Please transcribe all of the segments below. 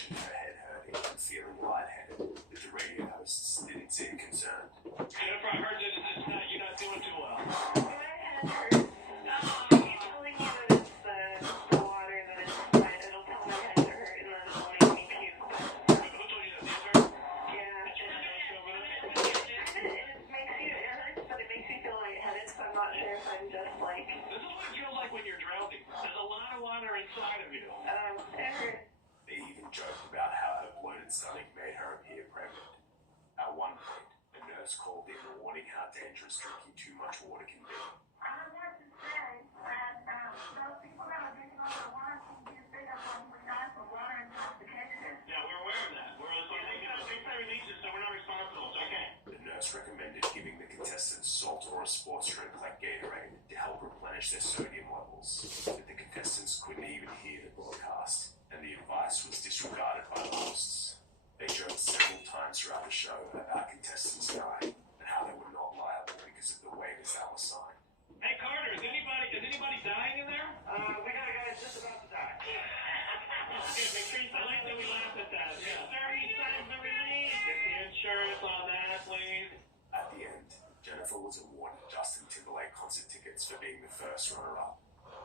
mentioned her head hurting and feeling lightheaded, but the radio hosts didn't seem concerned. Jennifer, I heard that you're not doing too well. My head hurts. He's telling you that it's the water that is inside. It'll tell my head to hurt and then it'll make me puke. Who told you that, these are? Yeah. It hurts, but it makes me feel lightheaded, so I'm not sure if I'm just like... This is what it feels like when you're drowning. There's a lot of water inside of you. It hurts. They even joked about how her bloated stomach made her appear pregnant. At one point, a nurse called in warning how dangerous drinking too much water can be. I want to say that those people that are drinking all the water can get bigger when we die for water intoxication. Yeah, we're aware of that. They say releases, so we're not responsible. It's okay. The nurse recommended giving the contestants salt or a sports drink like Gatorade to help replenish their sodium levels, but the contestants couldn't even hear the broadcast, and the advice was disregarded by the hosts. They joked several times throughout the show about contestants dying and how they were not liable because of the waivers that were signed. Hey, Carter, is anybody dying in there? We got a guy just about to die. Okay, make sure you like that we laughed at that. Yeah. Sir, you signed the release. Get the insurance on that, please. At the end, Jennifer was awarded Justin Timberlake concert tickets for being the first runner-up.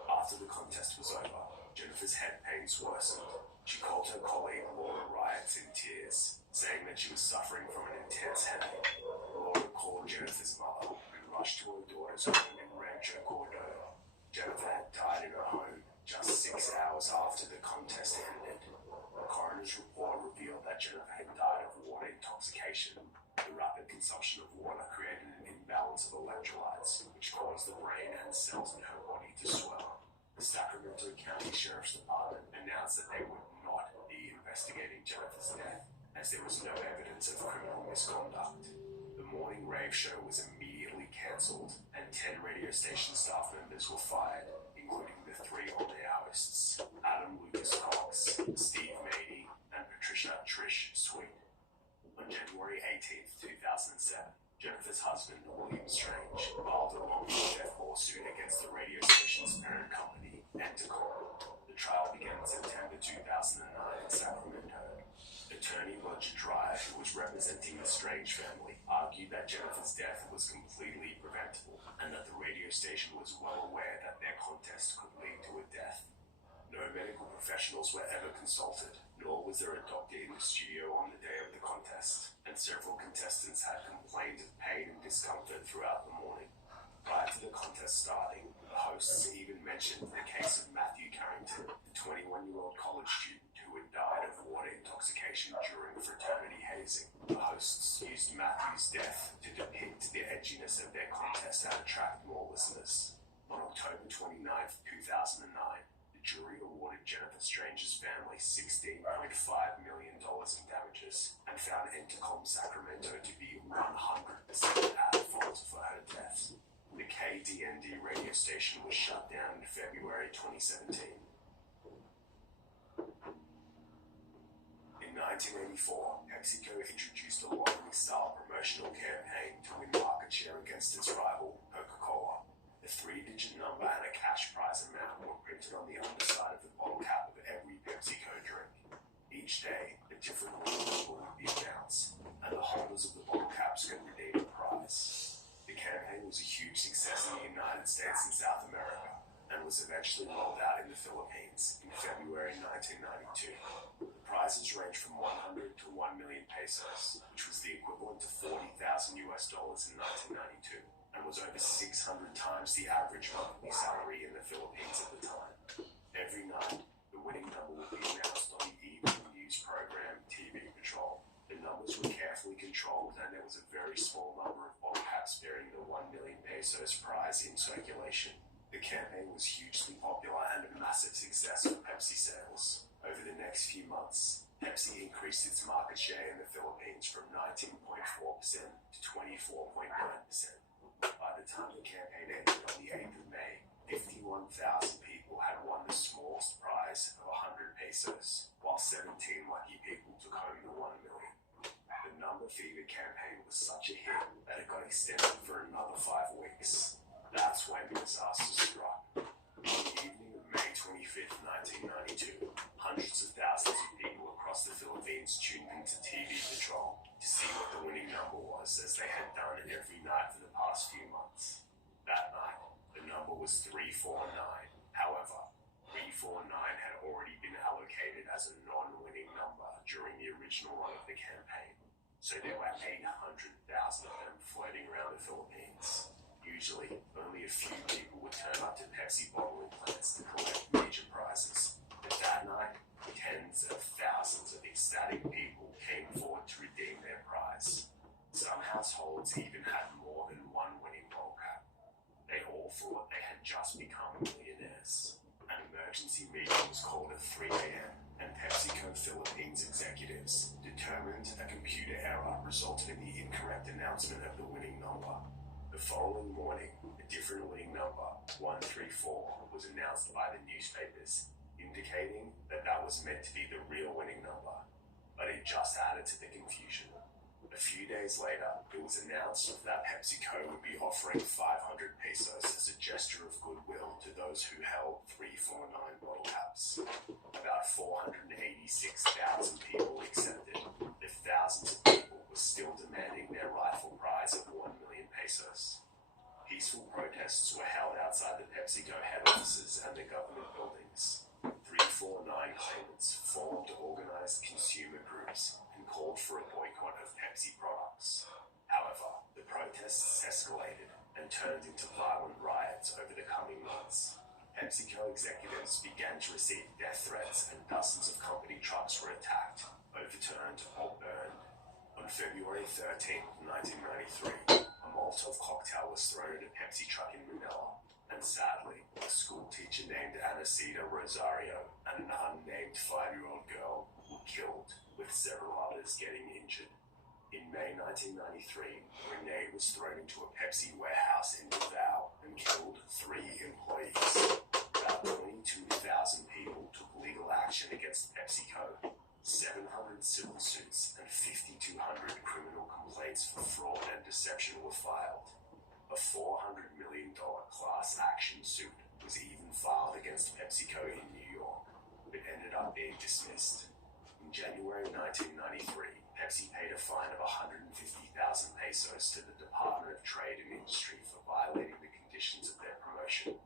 After the contest was over, Jennifer's head pains worsened. She called her colleague Laura Riots in tears, saying that she was suffering from an intense headache. Laura called Jennifer's mother and rushed to her daughter's home in Rancho Cordova. Jennifer had died in her home just 6 hours after the contest ended. The coroner's report revealed that Jennifer had died of water intoxication. The rapid consumption of water created an imbalance of electrolytes, which caused the brain and cells in her body to swell. The Sacramento County Sheriff's Department announced that they would not be investigating Jennifer's death, as there was no evidence of criminal misconduct. The morning rave show was immediately cancelled, and 10 radio station staff members were fired, including the 3 on-air hosts, Adam Lucas Cox, Steve Mady, and Patricia Trish Sweet. On January 18, 2007, Jennifer's husband, William Strange, filed a long-death lawsuit against the radio station's parent company, Entercom. The trial began in September 2009 in Sacramento. Attorney Roger Drive, who was representing the Strange family, argued that Jennifer's death was completely preventable and that the radio station was well aware that their contest could lead to a death. No medical professionals were ever consulted, nor was there a doctor in the studio on the day of the contest, and several contestants had complained of pain and discomfort throughout the morning. Prior to the contest starting, the hosts even mentioned the case of Matthew Carrington, the 21-year-old college student who had died of water intoxication during fraternity hazing. The hosts used Matthew's death to depict the edginess of their contest and attract more listeners. On October 29, 2009, the jury awarded Jennifer Strange's family $16.5 million in damages and found Entercom Sacramento to be 100% at fault for her death. The KDND radio station was shut down in February 2017. In 1984, PepsiCo introduced a lottery-style promotional campaign to win market share against its rival, Coca-Cola. A 3-digit number and a cash prize amount were printed on the underside of the bottle cap of every PepsiCo drink. Each day, a different number would be announced, and the holders of the bottle caps could redeem a prize. The campaign was a huge success in the United States and South America, and was eventually rolled out in the Philippines in February 1992. The prizes ranged from 100 to 1 million pesos, which was the equivalent to $40,000 in 1992. And was over 600 times the average monthly salary in the Philippines at the time. Every night, the winning number would be announced on the evening news program TV Patrol. The numbers were carefully controlled, and there was a very small number of bottle caps bearing the 1 million pesos prize in circulation. The campaign was hugely popular and a massive success for Pepsi sales. Over the next few months, Pepsi increased its market share in the Philippines from 19.4% to 24.9%. By the time the campaign ended on the 8th of May, 51,000 people had won the smallest prize of 100 pesos, while 17 lucky people took home the 1 million. The number fever campaign was such a hit that it got extended for another 5 weeks. That's when disaster struck. On the evening of May 25th, 1992, hundreds of thousands of people across the original run of the campaign, so there were 800,000 of them floating around the Philippines. Usually, only a few people would turn up to Pepsi bottling plants to collect major prizes. But that night, tens of thousands of ecstatic people came forward to redeem their prize. Some households even had more than one winning bowl cap. They all thought they had just become millionaires. An emergency meeting was called at 3 a.m. and PepsiCo Philippines executives determined a computer error resulted in the incorrect announcement of the winning number. The following morning, a different winning number, 134, was announced by the newspapers, indicating that that was meant to be the real winning number, but it just added to the confusion. A few days later, it was announced that PepsiCo would be offering 500 pesos as a gesture of goodwill to those who held 349 bottle caps. About 486,000 people accepted, but thousands of people were still demanding their rightful prize of 1 million pesos. Peaceful protests were held outside the PepsiCo head offices and the government buildings. 349 claimants formed organized consumer groups and called for a boycott of Pepsi products. However, the protests escalated and turned into violent riots over the coming months. PepsiCo executives began to receive death threats and dozens of company trucks were attacked, overturned, or burned. On February 13, 1993, a Molotov cocktail was thrown at a Pepsi truck in Manila, and sadly, a school teacher named Anacita Rosario and an unnamed 5-year-old girl were killed, with several others getting injured. In May 1993, a grenade was thrown into a Pepsi warehouse in Davao and killed 3 employees. About 22,000 people took legal action against PepsiCo. 700 civil suits and 5,200 criminal complaints for fraud and deception were filed. A $400 million class action suit was even filed against PepsiCo in New York, but ended up being dismissed. In January 1993, Pepsi paid a fine of 150,000 pesos to the Department of Trade and Industry for violating the conditions of their promotion.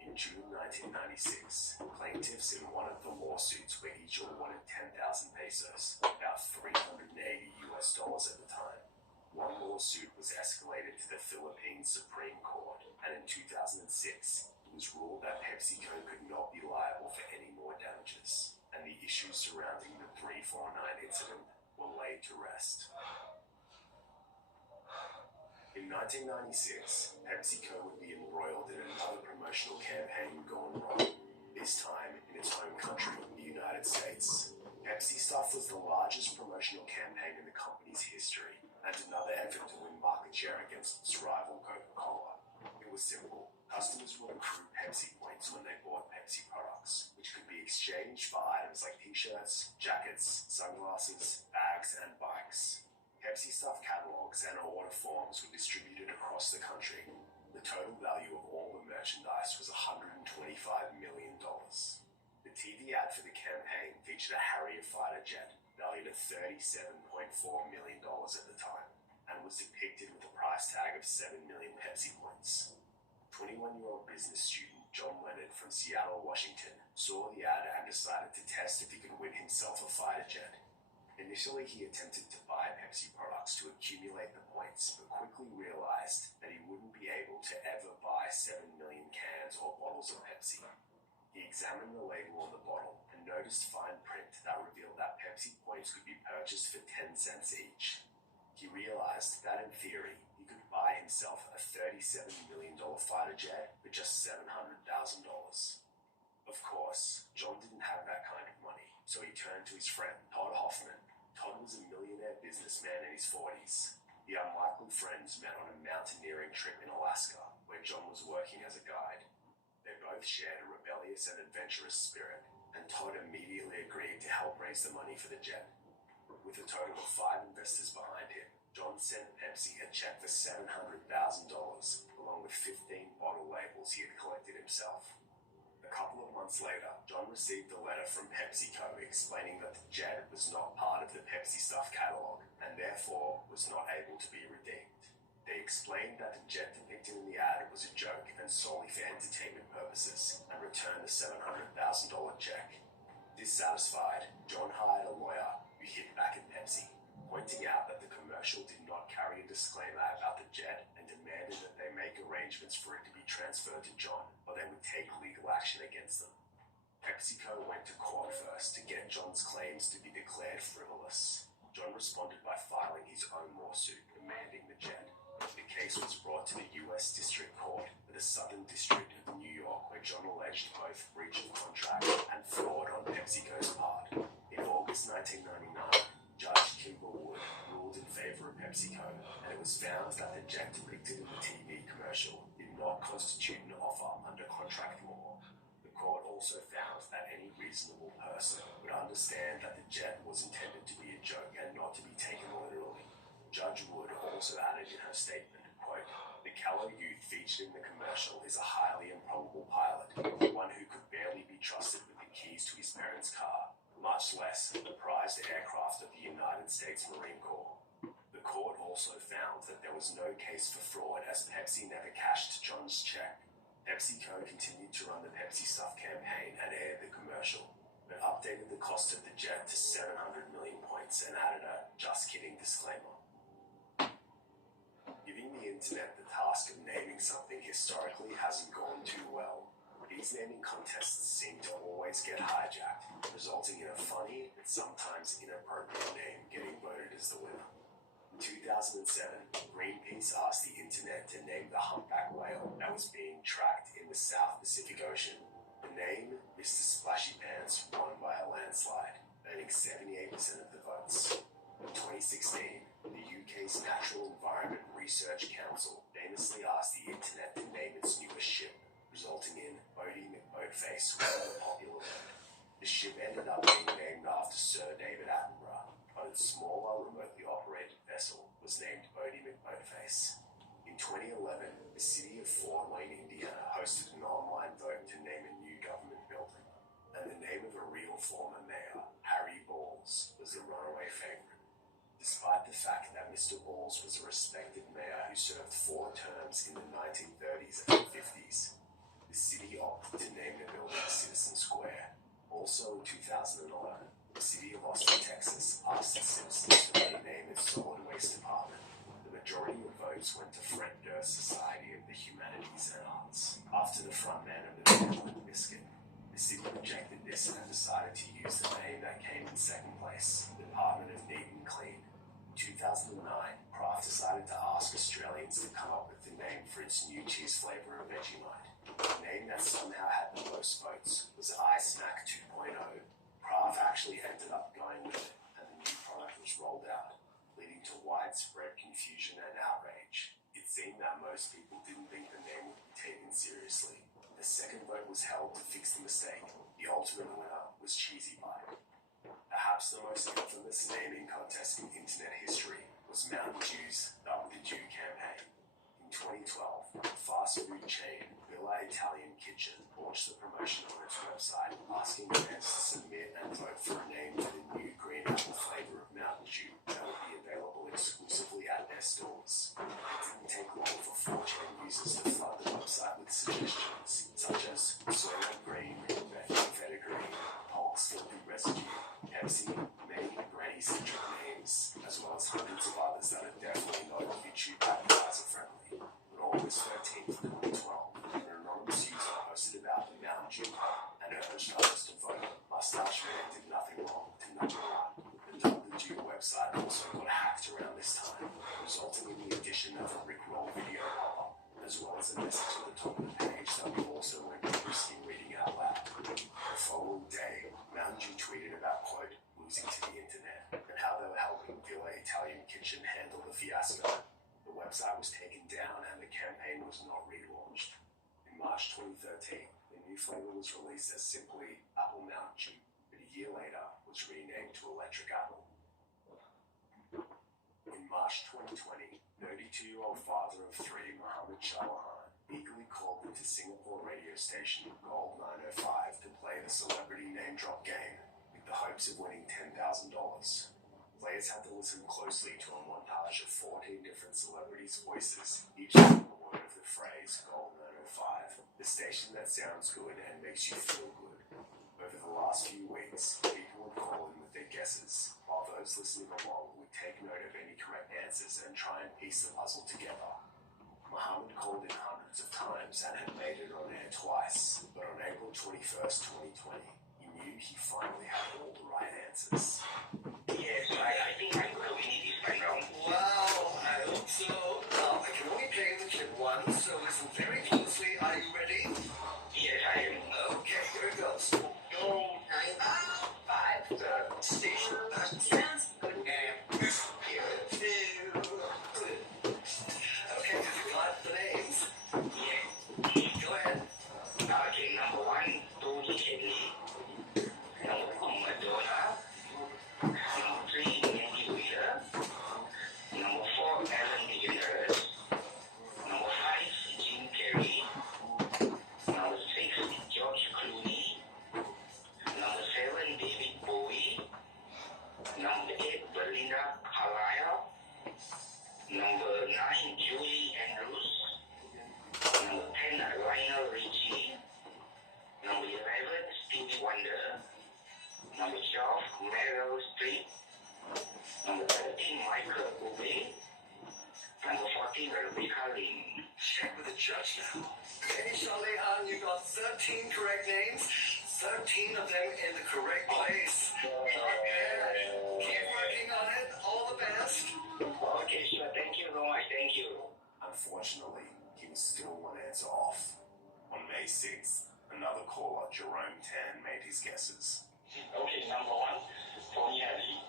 In June 1996, plaintiffs in one of the lawsuits were each awarded 10,000 pesos, about $380 at the time. One lawsuit was escalated to the Philippines Supreme Court, and in 2006, it was ruled that PepsiCo could not be liable for any more damages, and the issues surrounding the 349 incident were laid to rest. In 1996, PepsiCo would be embroiled in another promotional campaign gone wrong, this time in its home country, the United States. Pepsi Stuff was the largest promotional campaign in the company's history, and another effort to win market share against its rival Coca-Cola. It was simple. Customers would accrue Pepsi points when they bought Pepsi products, which could be exchanged for items like t-shirts, jackets, sunglasses, bags, and bikes. Pepsi Stuff catalogs and order forms were distributed across the country. The total value of all the merchandise was $125 million. The TV ad for the campaign featured a Harrier fighter jet valued at $37.4 million at the time, and was depicted with a price tag of 7 million Pepsi points. 21-year-old business student John Leonard from Seattle, Washington, saw the ad and decided to test if he could win himself a fighter jet. Initially, he attempted to buy Pepsi products to accumulate the points, but quickly realized that he wouldn't be able to ever buy 7 million cans or bottles of Pepsi. He examined the label on the bottle and noticed fine print that revealed that Pepsi points could be purchased for 10 cents each. He realized that in theory, he could buy himself a $37 million fighter jet for just $700,000. Of course, John didn't have that kind of money, so he turned to his friend, Todd Hoffman. Todd was a millionaire businessman in his 40s. The unlikely friends met on a mountaineering trip in Alaska, where John was working as a guide. They both shared a rebellious and adventurous spirit, and Todd immediately agreed to help raise the money for the jet. With a total of 5 investors behind him, John sent Pepsi a check for $700,000, along with 15 bottle labels he had collected himself. A couple of months later, John received a letter from PepsiCo explaining that the jet was not part of the Pepsi Stuff catalog, and therefore was not able to be redeemed. They explained that the jet depicted in the ad was a joke and solely for entertainment purposes, and returned the $700,000 check. Dissatisfied, John hired a lawyer who who hit back at Pepsi, pointing out that the commercial did not carry a disclaimer about the jet and demanded that they make arrangements for it to be transferred to John, or they would take legal action against them. PepsiCo went to court first to get John's claims to be declared frivolous. John responded by filing his own lawsuit demanding the jet. The case was brought to the U.S. District Court for the Southern District of New York, where John alleged both breach of contract and fraud on PepsiCo's part. In August 1999, Judge Kimber Wood ruled in favor of PepsiCo, and it was found that the jet depicted in the TV commercial did not constitute an offer under contract law. The court also found that any reasonable person would understand that the jet was intended to be a joke and not to be taken literally. Judge Wood also added in her statement, quote, "The callow youth featured in the commercial is a highly improbable pilot, one who could barely be trusted with the keys to his parents' car, much less the prized aircraft of the United States Marine Corps." The court also found that there was no case for fraud as Pepsi never cashed John's check. PepsiCo continued to run the Pepsi Stuff campaign and aired the commercial, but updated the cost of the jet to 700 million points and added a "just kidding" disclaimer. Giving the internet the task of naming something historically hasn't gone too well. These naming contests seem to always get hijacked, resulting in a funny but sometimes inappropriate name getting voted as the winner. In 2007, Greenpeace asked the internet to name the humpback whale that was being tracked in the South Pacific Ocean. The name, Mr. Splashy Pants, won by a landslide, earning 78% of the votes. In 2016, the UK's Natural Environment Research Council famously asked the internet to name its newest ship, resulting in Bodie McBoatface, the popular word. The ship ended up being named after Sir David Attenborough, but its smaller, remotely operated vessel was named Bodie McBoatface. In 2011, the city of Fort Wayne, Indiana, hosted an online vote to name a new government building, and the name of a real former mayor, Harry Balls, was the runaway favorite. Despite the fact that Mr. Balls was a respected mayor who served 4 terms in the 1930s and 50s, the city opted to name the building Citizen Square. Also in 2011, the city of Austin, Texas, asked its citizens to rename its solid waste department. The majority of votes went to Fred Durst's Society of the Humanities and Arts, after the frontman of the band Biscuit. The city rejected this and decided to use the name that came in second place, the Department of Neat and Clean. In 2009, Kraft decided to ask Australians to come up with the name for its new cheese flavor of Vegemite. The name that somehow had the most votes was iSnack 2.0. Kraft actually ended up going with it, and the new product was rolled out, leading to widespread confusion and outrage. It seemed that most people didn't think the name would be taken seriously. The second vote was held to fix the mistake. The ultimate winner was Cheesy Bite. Perhaps the most infamous naming contest in internet history was Mountain Dew's Up the Dew campaign. In 2012, fast food chain Villa Italian Kitchen launched the promotion on its website, asking fans to submit and vote for a name for the new green apple flavor of Mountain Dew that would be available exclusively at their stores. It didn't take long for 4chan users to flood the website with suggestions such as Soylent Green, Methane Fenugreek, Hulk Slippy Residue, Pepsi, many granny-centric names, as well as hundreds of others that are definitely not YouTube advertiser friendly. On August 13th, 2012, an anonymous user posted about the Mountain Dew and urged others to vote. Mustache Man did nothing wrong to number 1. The Double Dew website also got hacked around this time, resulting in the addition of a Rickroll video pop-up, as well as a message at the top of the page that we also won't be risking reading out loud. The following day, Mountain Dew tweeted about, quote, losing to the internet, and how they were helping Villa Italian Kitchen handle the fiasco. The website was taken down and the campaign was not relaunched. In March 2013, the new flavor was released as simply Apple Mountain Dew, but a year later was renamed to Electric Apple. In March 2020, 32-year-old father of 3, Mohammed Shalahan, eagerly called into Singapore radio station Gold 905 to play the celebrity name drop game with the hopes of winning $10,000. Players had to listen closely to a montage of 14 different celebrities' voices, each with a word of the phrase Gold 905, the station that sounds good and makes you feel good. Over the last few weeks, people would call in with their guesses, while those those listening along would take note of any correct answers and try and piece the puzzle together. Muhammad called in hundreds of times and had made it on air twice, but on April 21st, 2020, he knew he finally had all the right answers. Yes, I think I will win it this time round. Wow, I hope so. Now, I can only play the clip once, so listen very closely. Are you ready? Yes, I am. Okay, here it goes. Go 9, 5. The station Sounds good. here. Okay, have you got the names? Yes. Go ahead. Okay, number 1, Tony Henley. Number 2, Madonna. Number 3, Andy Wheeler. Number 4, Ellen DeGeneres. Number 5, Jim Carrey. Number 6, George Clooney. Number 7, David Bowie. Number 8, Belinda Carlisle. Number 9, Julie Andrews. Number 10, Lionel Richie. Number 11, Stevie Wonder. Number 12, Meryl Streep. Number 13, Michael Bublé. Number 14, Rebecca Lynn. Check with the judge now. Okay, Charlie Han, you got 13 correct names. 13 of them in the correct place. Not bad. Keep working on it. All the best. Okay, sure. Thank you so much. Thank you. Unfortunately, he was still one answer off. On May 6th, another caller, Jerome Tan, made his guesses. Okay, number 1, Tony Hadley.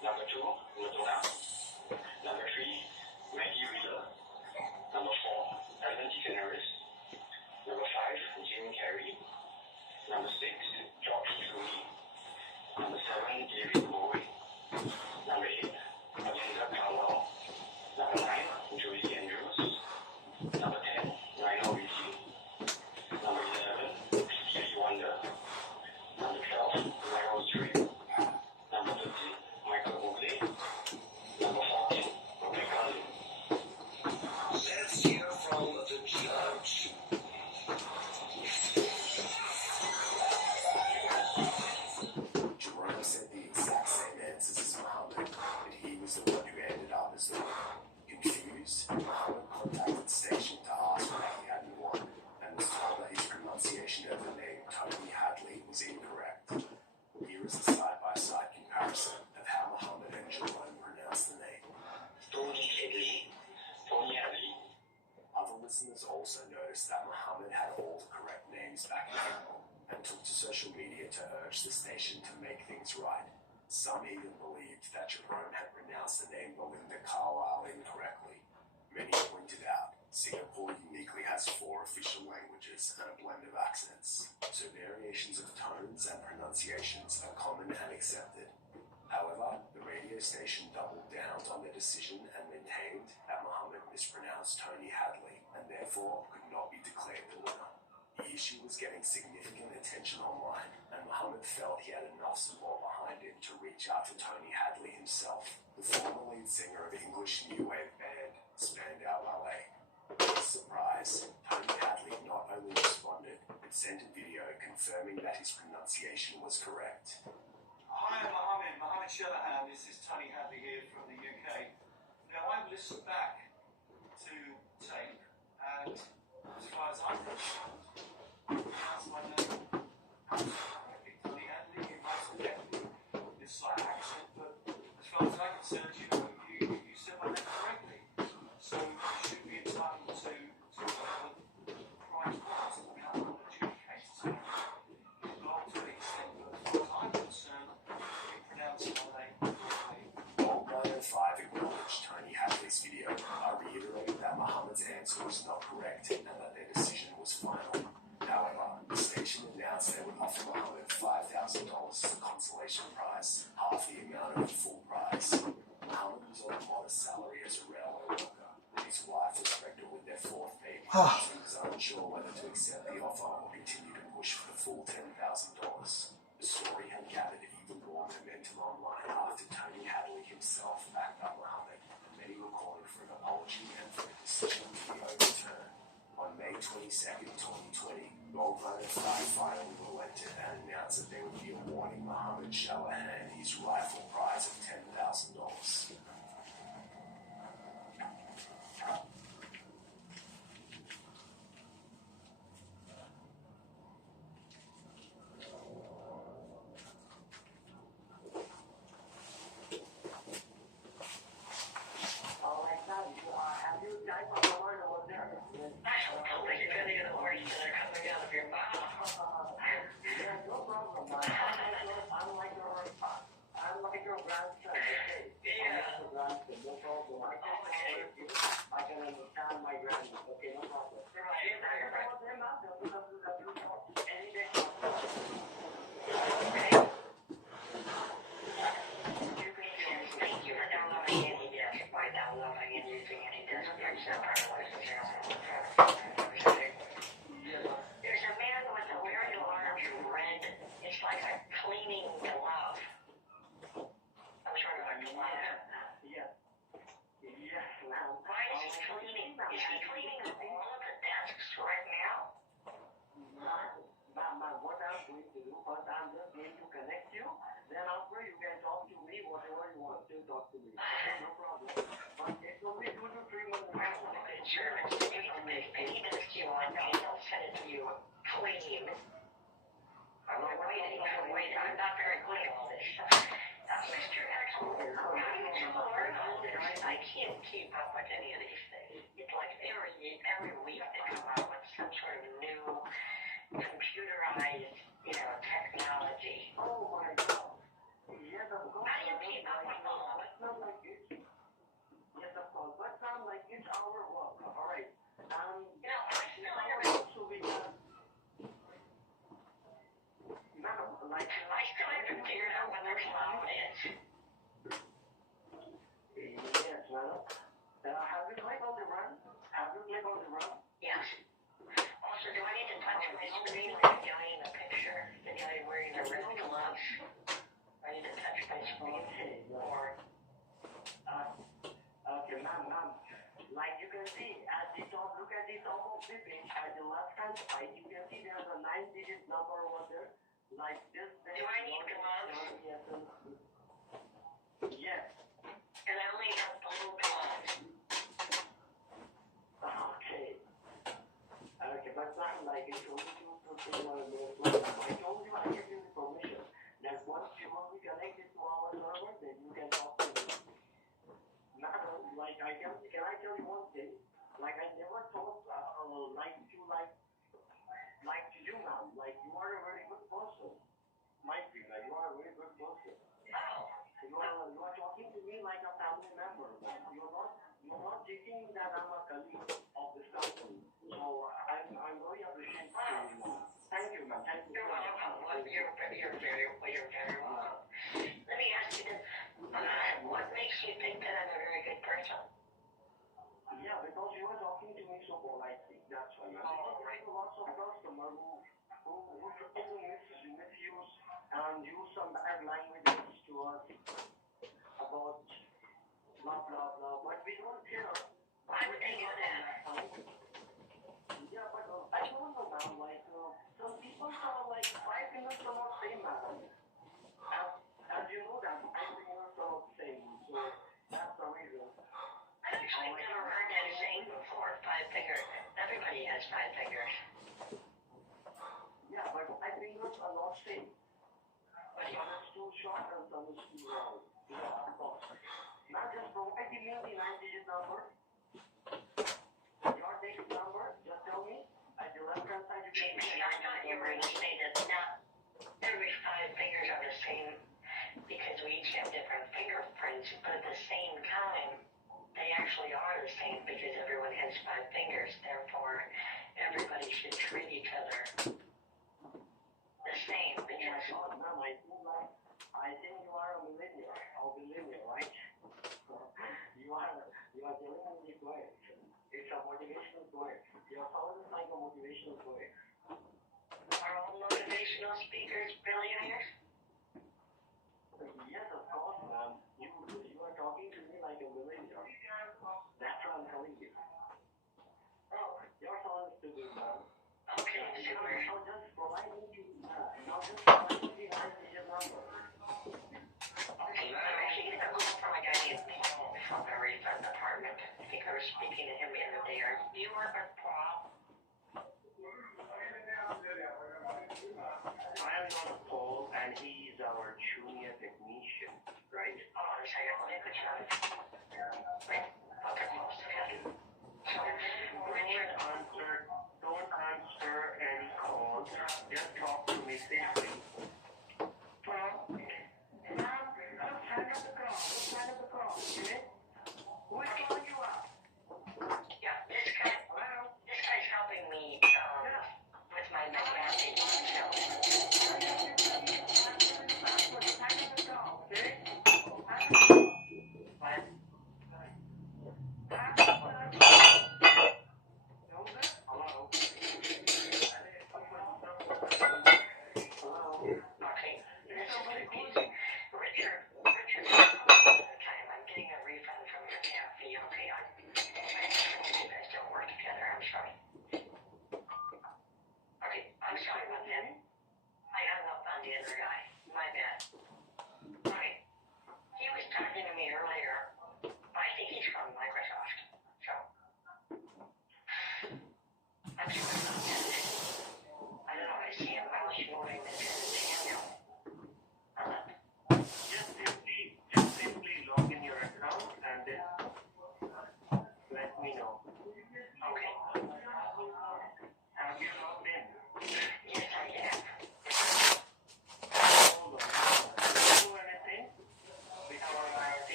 Number 2, Madonna. Number 3, Maggie Wheeler. Number 4, Ellen DeGeneres. Number 5, Jim Carrey. Number 6, George Clooney. Number 7, David Bowie. Number 8, Belinda Carlisle. Number 9, Julie Andrews. Number 10, Lionel Richie. Number 11, Stevie Wonder. Number 12, Meryl Streep. Number 13, Michael Bublé. Number 14, Rebecca Lynn. Let's hear from the judge. Jerome said the exact same answers as Muhammad, but he was the one who ended up as the winner. Confused, Muhammad contacted the station to ask why he hadn't won, and was told that his pronunciation of the name Tony Hadley was incorrect. Here is a side-by-side comparison of how Muhammad and Jerome pronounced the name. Tony Hadley. Tony Hadley. Other listeners also noticed that Muhammad had all the correct names back in April and took to social media to urge the station to make things right. Some even believed that Jerome had pronounced the name Belinda Carlisle incorrectly. Many pointed out Singapore uniquely has 4 official languages and a blend of accents, so variations of tones and pronunciations are common and accepted. However, the radio station doubled down on their decision and maintained that Muhammad mispronounced Tony Hadley and therefore could not be declared the winner. The issue was getting significant attention online, and Muhammad felt he had enough support behind him to reach out to Tony Hadley himself, the former lead singer of English new wave band Spandau Ballet. To his surprise, Tony Hadley not only responded, but sent a video confirming that his pronunciation was correct. Hi, Mohammed Shanahan. This is Tony Hadley here from the UK. Now, I've listened back to tape, and as far as I'm concerned, that's my name. Tony Hadley, you must have definitely this slight accent, but as far as I'm concerned, you said my name correctly. So you should be entitled to whatever the prize was that we have on the adjudicator team. You belong to the extent, but as far as I'm concerned, you pronounce my name correctly. Bold 905 acknowledged Tony Hadley's video, reiterated that Muhammad's answer was not correct and that their decision was final. However, the station announced they would offer Muhammad $5,000 as a consolation prize, half the amount of the full prize. Muhammad was on a modest salary as a railway worker, and his wife was pregnant with their 4th baby, so he was unsure whether to accept the offer or continue to push for the full $10,000. The story had gathered even more momentum online after Tony Hadley himself backed up Muhammad. Many were calling for an apology and for the decision to be overturned. On May 22nd, 2020, Gold 905 finally relented and announced that they would be awarding Muhammad Shalahan his rifle prize of $10,000. grandson, okay? Yeah. I'm your grandson, no problem. I can tolerate you. I can understand my grandson, okay, no problem. Right. If I can help them out, any day. Thank you for downloading any disk. By downloading and using any disk, you accept our license. There's a man with a very large red, it's like a cleaning glove. I'm sort of a glove. Yes. Yes, ma'am. Why is he cleaning? Is he cleaning all of the desks right now? Ma'am, what I'm going to do, first I'm just going to connect you, then after you can talk to me, whatever you want to talk to me. Okay, no problem. But it will be 2 to 3 months. Sure, any disk you want, I'll send it to you clean. I'm waiting. I'm not very good at all this stuff. Mr. X, how do you learn all this? I can't keep up with any of these things. It's like every week they come out with some sort of new computerized, technology. Oh my God. Yes, of course. How do you keep up with all of it? Not like it. Yes, of course. But not like it's our work. All right. I still hear So we can. Ma'am, like. I still haven't figured out what their cloud is. Yes, ma'am. Have you clicked on the run? Yes. Also, do I need to touch my screen like the guy in the picture? The guy wearing the red gloves? I need to touch my screen. Okay. Or, Okay, ma'am. Like you can see at the top, look at the top of the page, at the left hand side, you can see there's a 9-digit number over there. Like this. do I need gloves? Yes. And I only have blue gloves. Okay. Okay, but not like it's only 2 to 3 months. I told you I give you the permission that once you will be connected to our server, then you can talk to me. Madam, like can I tell you one thing? Like I never thought like to you, ma'am. Like you are a very good person. My figure, you are a very good person. Oh. You are talking to me like a family member. You're not thinking that I'm a colleague of this company. So I'm very appreciative to you, ma'am. Thank you, ma'am. Thank you. You're welcome. You're very welcome. Let me ask you this. What makes you think that I'm a very good person? Yeah, because you are talking to me so politely. That's why. Oh, right. Lots of customers who try to misuse and use some bad languages to us about blah blah blah. But we don't care. Why would they do that? Yeah, but I don't know, ma'am. Like some people are like 5 minutes are not same, ma'am. As you know that 5 minutes are not same. So that's the reason. I've actually never heard that saying before. 5 fingers. Everybody has 5 fingers. Yeah, but 5 fingers are not same. What do you Some is too short and some is too long. Yeah, of course. Now just provide me the 9-digit number. Your next number, just tell me. At the left hand side, you can see. I thought you were going to say that not every 5 fingers are the same because we each have different fingerprints, but at the same time, they actually are the same because everyone has 5 fingers. Therefore, everybody should treat each other the same because. Oh, ma'am, I think you are a millennial. Right? You are telling me the word. It's a motivational word. Your sound is like a motivational word. Are all motivational speakers billionaires? Yes, of course, ma'am. You are talking to me like a millennial. That's what I'm telling you. Oh, Your sound is too good, ma'am. okay, super. Now just provide me the 9-digit number. Okay, I'm actually going to call from a guy named Paul from the refund department. I think I was speaking to him the other day. Do you work with Paul? I am not Paul, and he is our junior technician, right? Hold on a second. Let me put you on. Wait. Okay, close. Okay. So, Richard, Don't answer any calls. Just talk to me safely. Paul, Ma'am, just hang up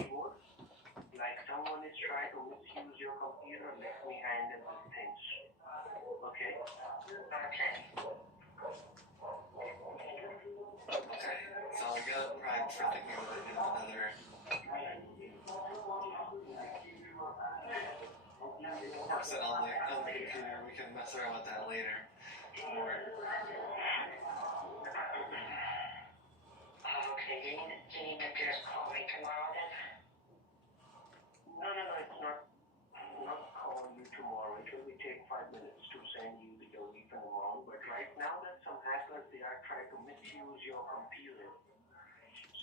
keyboard. Like someone is trying to misuse your computer, let me handle these things. Okay? Okay. Okay, so I got primed for thinking of another person on the computer. We can mess around with that later. Or Okay, you need to just call me tomorrow then? No, it's not call you tomorrow. It will take 5 minutes to send you the refund amount. But right now that some hackers, they are trying to misuse your computer.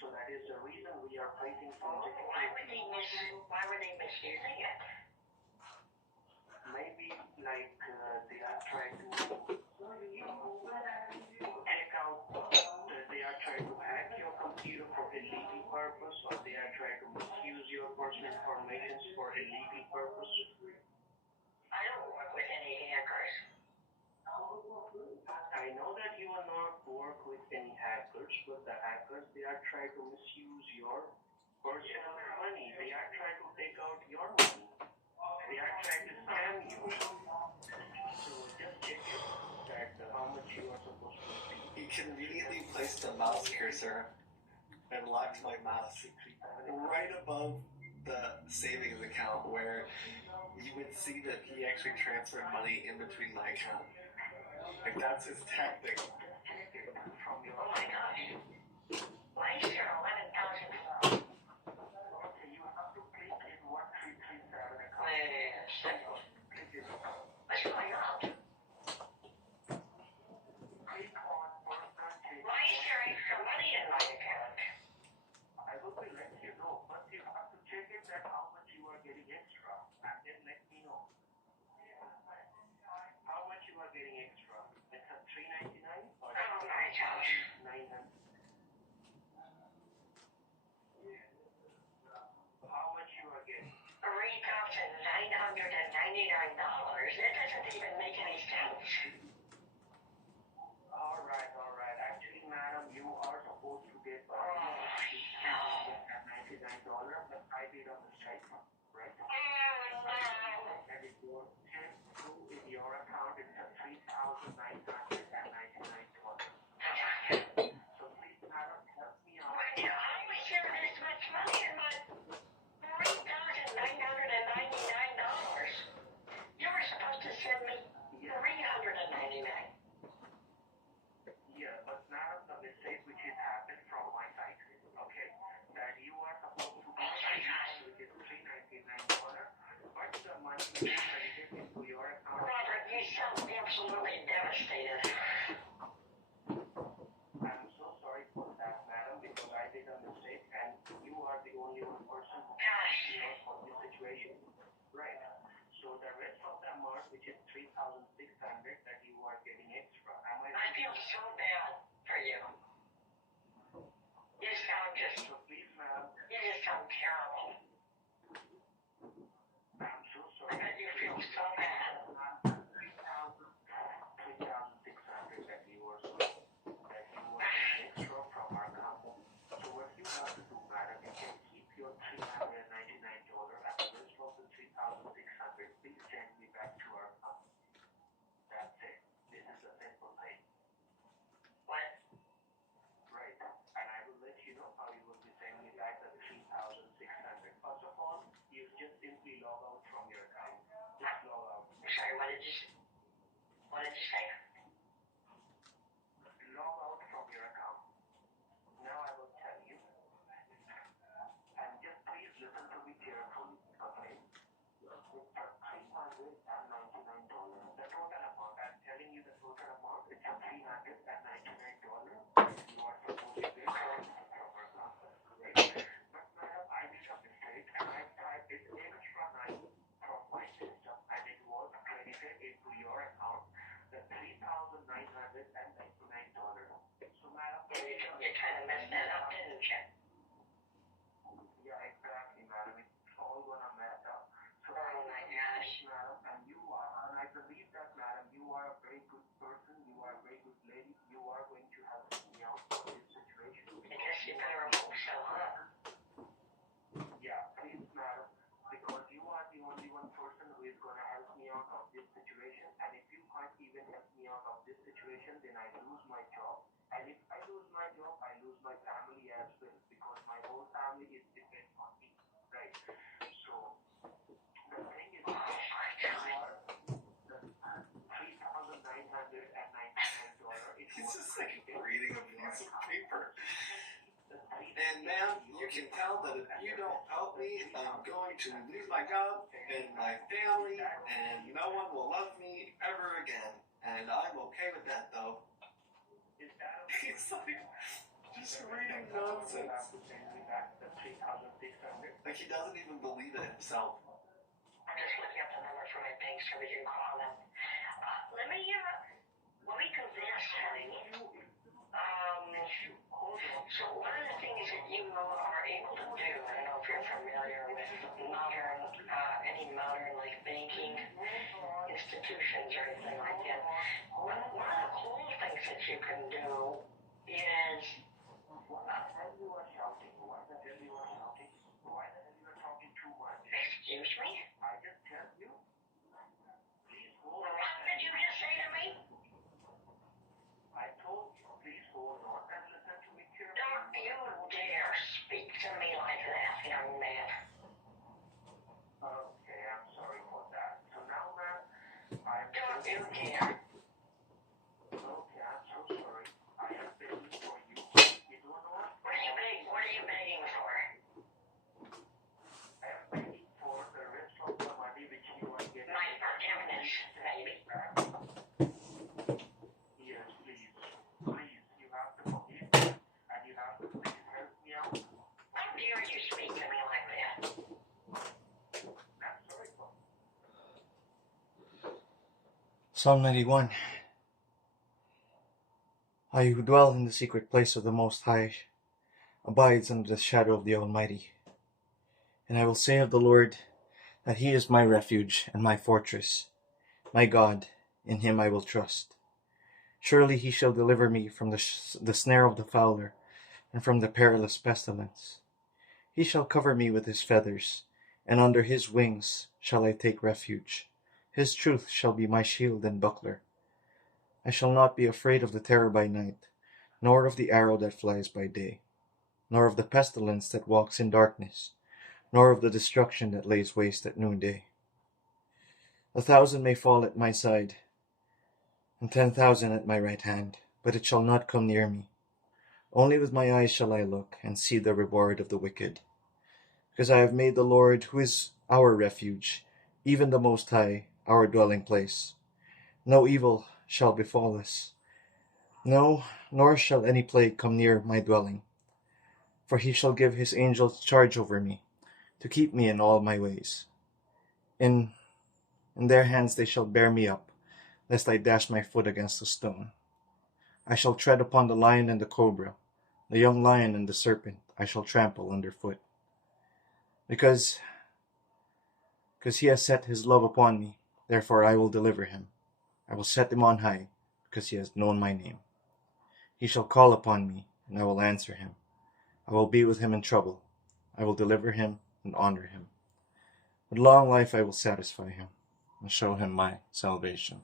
So that is the reason we are facing some Why would they misusing it? maybe like they are trying to take out, they are trying to hack your computer for illegal purpose, or they are trying to misuse your personal information for illegal purpose. I don't work with any hackers. I know that you will not work with any hackers, but the hackers, they are trying to misuse your personal money. They are trying to take out your money. They are trying to scam you. So just check it that how much you are supposed to pay. he conveniently placed the mouse cursor and locked my mouse right above the savings account where you would see that he actually transferred money in between my account. Like, that's his tactic. From your Oh my gosh. Why is there 11,000? okay, you have to click in 1337 account. Wait a second. Click it. What's going on? Click on personal check. Why is there extra money in my account? I will be letting you know, but you have to check it that how much you are getting extra, and then let me know how much you are getting extra. It's a $3.99 or Oh my gosh. $900. How much you are getting? $3,999. That doesn't even make any sense. All right. Actually, madam, you are supposed to get $99, but I did a mistake, right? And it was sent through in your account. It's a $3,999. So please, madam, help me out. How was there this much money in my $3,999? You were supposed to send me $399. Yeah, but madam, the mistake which has happened from my side, okay, that you are supposed to be which is $399, but the money is credited into your account. Robert, you sound absolutely devastated. I'm so sorry for that, madam, because I did a mistake, and you are the only one person who Gosh. knows for this situation. Right. So the rest of the amount, which is $3,600, that you are getting extra. Am I I feel so bad for you. You sound So please, ma'am, you just sound terrible. I'm so I sorry. bet you feel so bad. $3,600 that you are getting extra from our company. So what you have to do, madam, you can keep your $399 and the rest of the $3,600, please send me back to our company. That's it. This is a simple thing. What? Right. And I will let you know how you will be sending me back the $3,600. First of all, you just simply log out from your account. Just log out. I'm sorry, what did you say? Log out from your account. Now I will tell you. And just please listen to me carefully, okay? It's $399. The total amount, I'm telling you the total amount, it's $399. You are supposed to pay from our company, right? But madam, I made a mistake and I typed it extra 9 from my system and it was credited into your account. The $3,600 out of this situation, and if you can't even help me out of this situation, then I lose my job. And if I lose my job, I lose my family as well, because my whole family is dependent on me, right? So the thing is, you are the $3,999. He's just like reading a piece of paper. And ma'am, you can tell that if you don't help me, I'm going to lose my job and my family, and no one will love me ever again. And I'm okay with that, though. Is that He's like just reading nonsense. Like he doesn't even believe it himself. I'm just looking up the number for my bank so we can call them. Let me do this, honey. So one of the things that you are able to do, I don't know if you're familiar with any modern like banking institutions or anything like that. One of the cool things that you can do is excuse me? I just tell you, please hold on. What did you just say to me? I told you, please hold on and listen to me carefully. Don't you dare speak to me like that, young man. Okay, I'm sorry for that. So now, ma'am, I'm... Don't you dare. Okay, I'm so sorry. I am begging for you. You don't know what? What are you begging for? I am begging for the rest of the money which you are getting. My forgiveness, baby. Yes, please. Please, you have to forgive me, and you have to please help me out. How dare you speak to me like that? I'm sorry for... Psalm 91. I who dwell in the secret place of the Most High abides under the shadow of the Almighty. And I will say of the Lord that He is my refuge and my fortress, my God, in Him I will trust. Surely He shall deliver me from the snare of the fowler and from the perilous pestilence. He shall cover me with His feathers, and under His wings shall I take refuge. His truth shall be my shield and buckler. I shall not be afraid of the terror by night, nor of the arrow that flies by day, nor of the pestilence that walks in darkness, nor of the destruction that lays waste at noonday. 1,000 may fall at my side, and 10,000 at my right hand, but it shall not come near me. Only with my eyes shall I look, and see the reward of the wicked. Because I have made the Lord, who is our refuge, even the Most High, our dwelling place. No evil shall befall us. No, nor shall any plague come near my dwelling. For He shall give His angels charge over me, to keep me in all my ways. In their hands they shall bear me up, lest I dash my foot against a stone. I shall tread upon the lion and the cobra, the young lion and the serpent I shall trample underfoot. Because He has set His love upon me, therefore I will deliver him. I will set him on high, because he has known my name. He shall call upon me, and I will answer him. I will be with him in trouble. I will deliver him and honor him. With long life I will satisfy him, and show him my salvation.